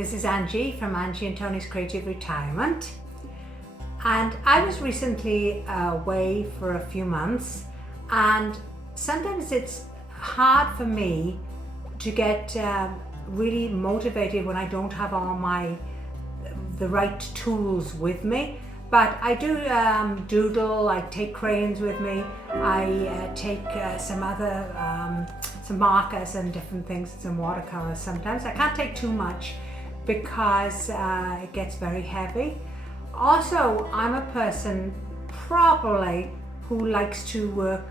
this is Anjy from Anjy and Tony's Creative Retirement, and I was recently away for a few months, and sometimes it's hard for me to get really motivated when I don't have all the right tools with me. But I do doodle. I take crayons with me. I take some markers and different things, some watercolors sometimes. I can't take too much because it gets very heavy. Also, I'm a person probably who likes to work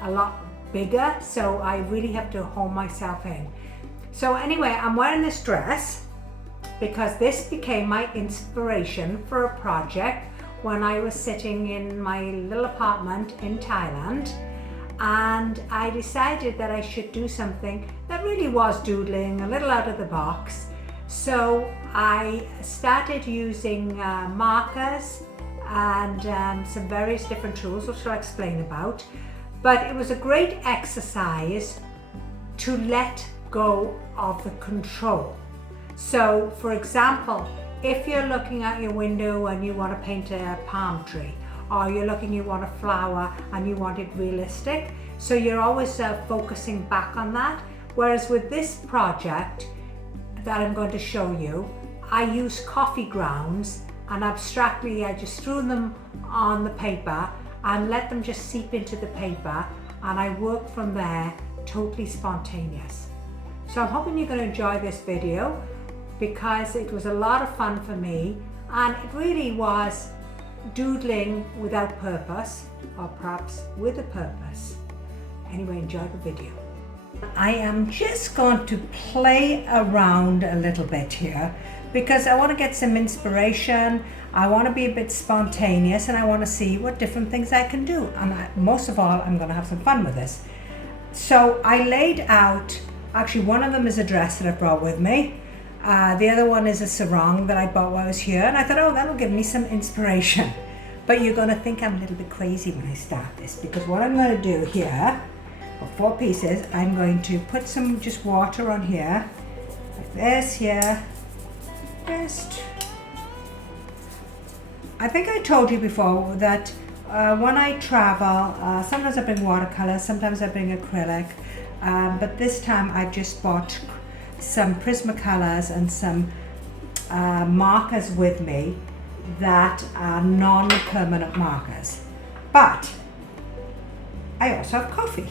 a lot bigger, so I really have to hone myself in. So anyway, I'm wearing this dress because this became my inspiration for a project when I was sitting in my little apartment in Thailand, and I decided that I should do something that really was doodling, a little out of the box. So I started using markers and some various different tools, which I'll explain about. But it was a great exercise to let go of the control. So for example, if you're looking out your window and you want to paint a palm tree, or you want a flower and you want it realistic, so you're always focusing back on that. Whereas with this project that I'm going to show you, I use coffee grounds, and abstractly I just threw them on the paper and let them just seep into the paper, and I work from there, totally spontaneous. So I'm hoping you're going to enjoy this video, because it was a lot of fun for me, and it really was doodling without purpose, or perhaps with a purpose. Anyway, enjoy the video. I am just going to play around a little bit here because I want to get some inspiration. I want to be a bit spontaneous, and I want to see what different things I can do. And most of all, I'm going to have some fun with this. So I laid out, actually one of them is a dress that I brought with me. The other one is a sarong that I bought while I was here, and I thought, oh, that'll give me some inspiration. But you're going to think I'm a little bit crazy when I start this, because what I'm going to do here, for 4 pieces, I'm going to put some just water on here, like this here. Just, I think I told you before that when I travel, sometimes I bring watercolors, sometimes I bring acrylic, but this time I've just bought some Prisma colors and some markers with me that are non-permanent markers. But I also have coffee,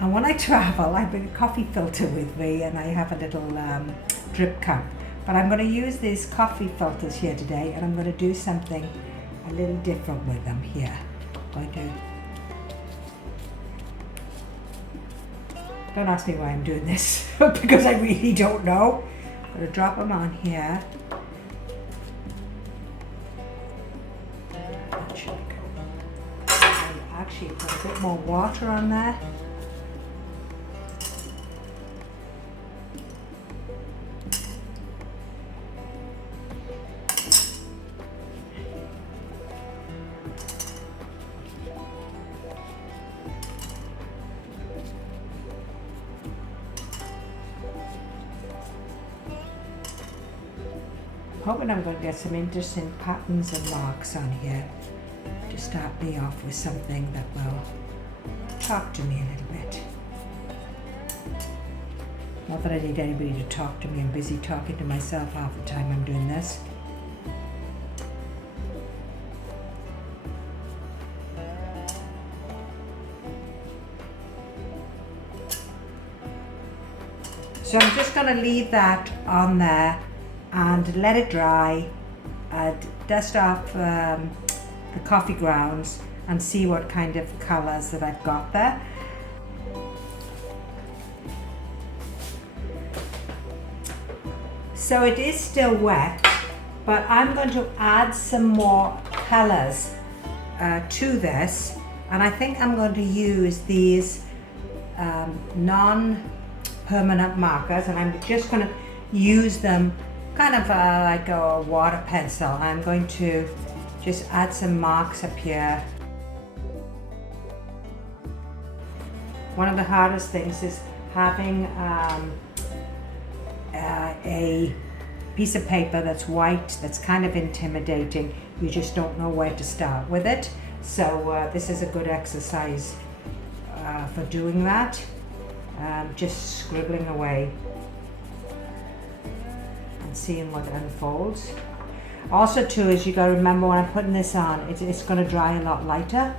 and when I travel I bring a coffee filter with me, and I have a little drip cup. But I'm going to use these coffee filters here today, and I'm going to do something a little different with them here. Don't ask me why I'm doing this, because I really don't know. I'm going to drop them on here. That should be good. I'll actually put a bit more water on there. Hoping I'm going to get some interesting patterns and marks on here to start me off with something that will talk to me a little bit. Not that I need anybody to talk to me. I'm busy talking to myself half the time I'm doing this. So I'm just going to leave that on there and let it dry, dust off the coffee grounds, and see what kind of colors that I've got there. So it is still wet, but I'm going to add some more colors to this, and I think I'm going to use these non-permanent markers, and I'm just going to use them kind of like a water pencil. I'm going to just add some marks up here. One of the hardest things is having a piece of paper that's white, that's kind of intimidating. You just don't know where to start with it. So this is a good exercise for doing that. Just scribbling away and seeing what unfolds. Also too, is you got to remember when I'm putting this on, it's going to dry a lot lighter.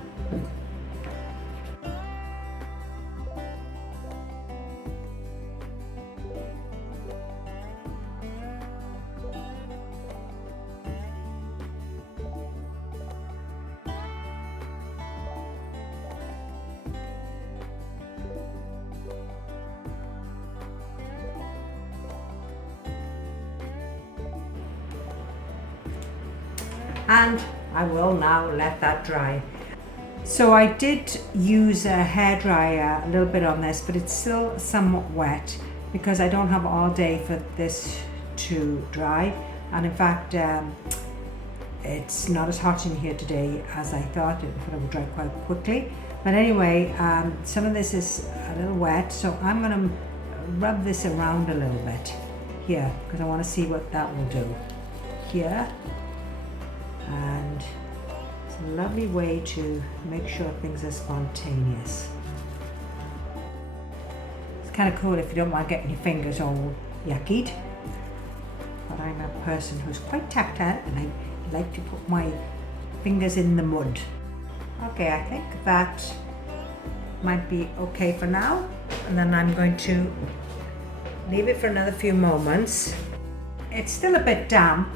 And I will now let that dry. So I did use a hairdryer a little bit on this, but it's still somewhat wet because I don't have all day for this to dry. And in fact, it's not as hot in here today as I thought. It would dry quite quickly. But anyway, some of this is a little wet, so I'm going to rub this around a little bit here because I want to see what that will do here. And it's a lovely way to make sure things are spontaneous. It's kind of cool if you don't want getting your fingers all yuckied. But I'm a person who's quite tactile and I like to put my fingers in the mud. Okay, I think that might be okay for now. And then I'm going to leave it for another few moments. It's still a bit damp.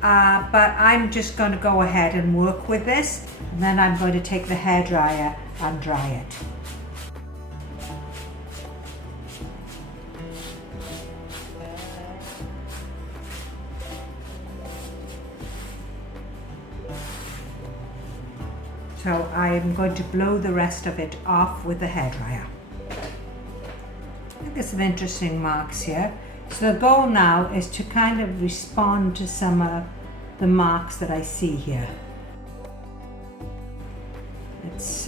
But I'm just going to go ahead and work with this, and then I'm going to take the hairdryer and dry it. So I'm going to blow the rest of it off with the hairdryer. I think there's some interesting marks here. So the goal now is to kind of respond to some of the marks that I see here.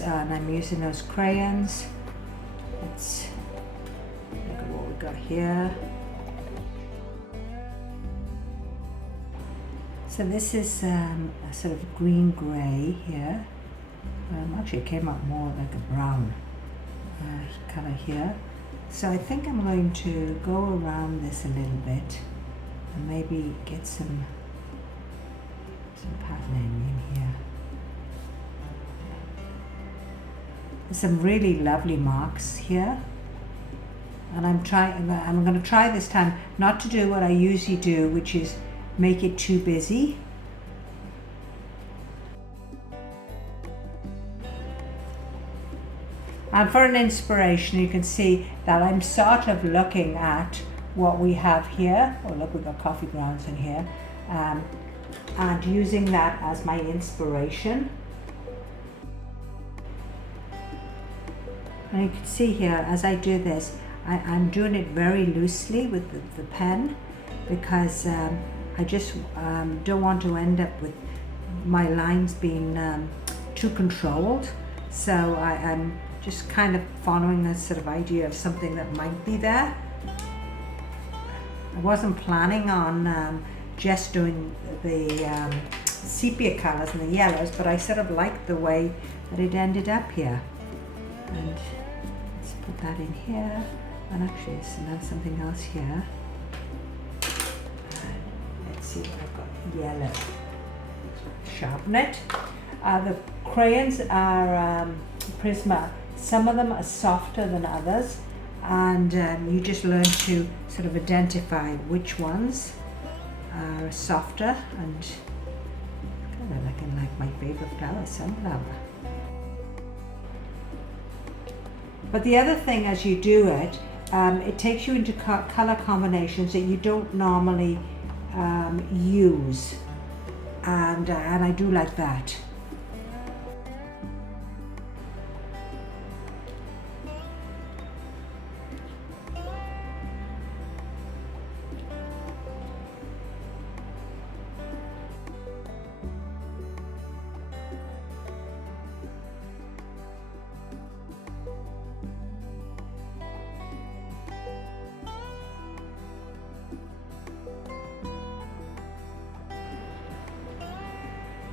And I'm using those crayons. Let's look at what we got here. So this is a sort of green grey here. Actually it came out more like a brown colour here. So I think I'm going to go around this a little bit and maybe get some patterning in here. There's some really lovely marks here. And I'm going to try this time not to do what I usually do, which is make it too busy. And for an inspiration, you can see that I'm sort of looking at what we have here. Oh look, we've got coffee grounds in here. And using that as my inspiration. And you can see here, as I do this, I'm doing it very loosely with the pen because I just don't want to end up with my lines being too controlled. So I'm just kind of following this sort of idea of something that might be there. I wasn't planning on just doing the sepia colors and the yellows, but I sort of liked the way that it ended up here. And let's put that in here. And actually, there's something else here. Let's see what I've got. Yellow. Sharpen it. The crayons are Prisma. Some of them are softer than others, and you just learn to sort of identify which ones are softer, and kind of looking like my favorite flower, sunflower. But the other thing, as you do it, it takes you into color combinations that you don't normally use, and I do like that.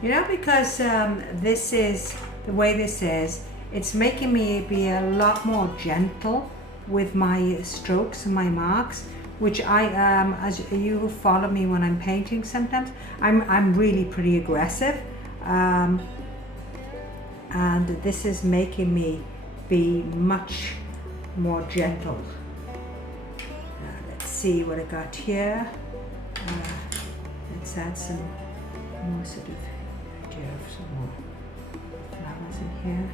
You know, because this is, the way this is, it's making me be a lot more gentle with my strokes and my marks, which I as you who follow me when I'm painting sometimes, I'm really pretty aggressive. And this is making me be much more gentle. Let's see what I got here. Let's add some more sort of idea of some more flowers in here.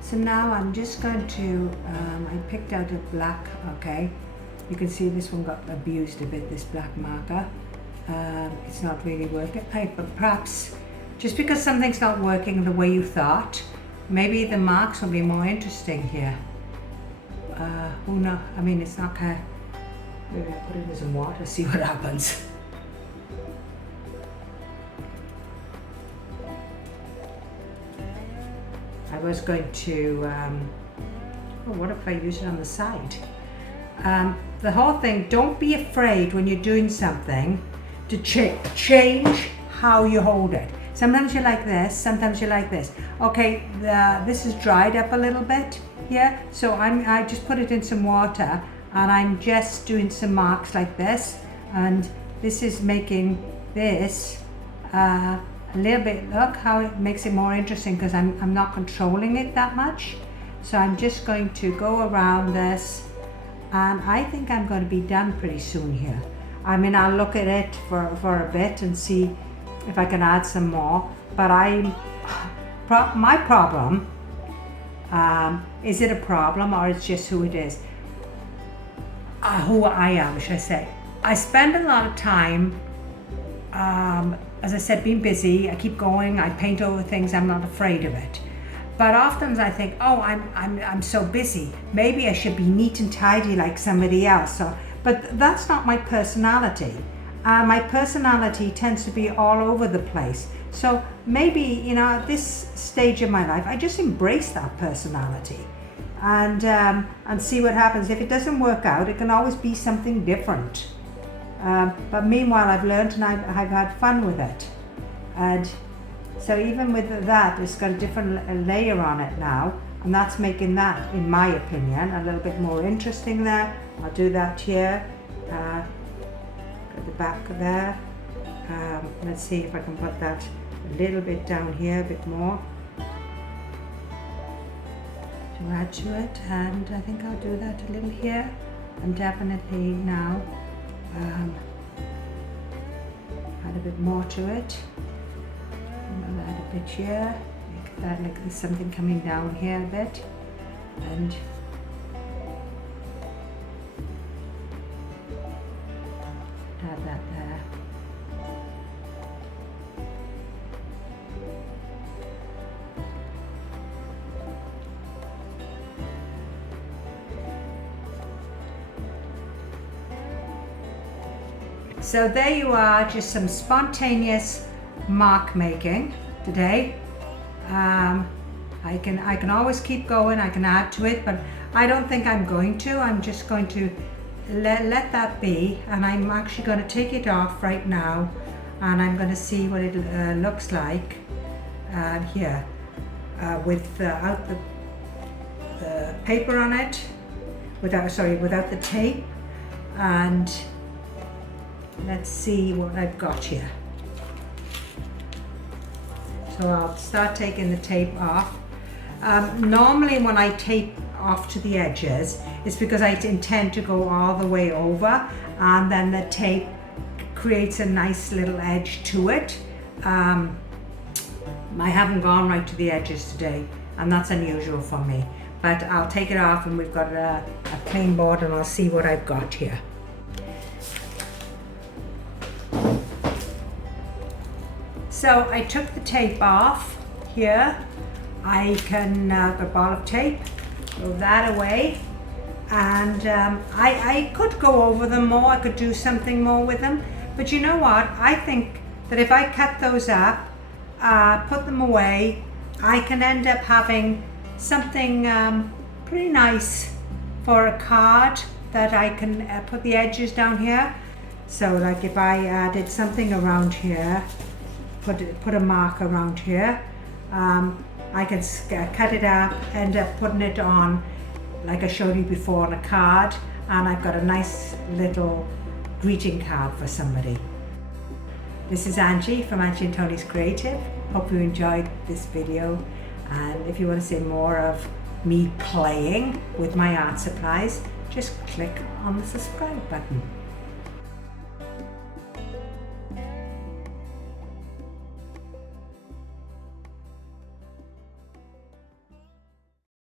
So now I'm just going to, I picked out a black, okay. You can see this one got abused a bit, this black marker. It's not really working, but perhaps just because something's not working the way you thought, maybe the marks will be more interesting here. Who knows? I mean, it's not kind of, maybe I'll put it in some water, see what happens. I was going to, oh, what if I use it on the side? The whole thing, don't be afraid when you're doing something to change how you hold it. Sometimes you like this, sometimes you like this. Okay, this is dried up a little bit here, so I just put it in some water and I'm just doing some marks like this, and this is making this a little bit, look how it makes it more interesting because I'm not controlling it that much. So I'm just going to go around this, and I think I'm going to be done pretty soon here. I mean, I'll look at it for a bit and see if I can add some more, but my problem, is it a problem or it's just who it is? Who I am, should I say. I spend a lot of time, as I said, being busy. I keep going, I paint over things, I'm not afraid of it. But often I think, oh, I'm so busy. Maybe I should be neat and tidy like somebody else. But that's not my personality. My personality tends to be all over the place. So maybe, you know, at this stage of my life, I just embrace that personality and see what happens. If it doesn't work out, it can always be something different. But meanwhile, I've learned and I've had fun with it. And so even with that, it's got a different layer on it now. And that's making that, in my opinion, a little bit more interesting there. I'll do that here. At the back there. Let's see if I can put that a little bit down here, a bit more to add to it, and I think I'll do that a little here, and definitely now add a bit more to it, and I'll add a bit here, make that like there's something coming down here a bit, and add that there. So there you are, just some spontaneous mark making today. I can always keep going, I can add to it, but I don't think I'm going to. I'm just going to let that be, and I'm actually going to take it off right now, and I'm going to see what it looks like here without the paper on it, without the tape, and let's see what I've got here. So I'll start taking the tape off. Normally when I tape off to the edges, it's because I intend to go all the way over, and then the tape creates a nice little edge to it. I haven't gone right to the edges today, and that's unusual for me. But I'll take it off, and we've got a plain board, and I'll see what I've got here. So I took the tape off here. I can, got a ball of tape, throw that away. and I could go over them more, I could do something more with them, but you know what, I think that if I cut those up, put them away, I can end up having something pretty nice for a card that I can put the edges down here. So like if I added something around here, put a mark around here, I can cut it up, end up putting it on, like I showed you before, on a card, and I've got a nice little greeting card for somebody. This is Anjy from Anjy and Tony's Creative. Hope you enjoyed this video, and if you want to see more of me playing with my art supplies, just click on the subscribe button.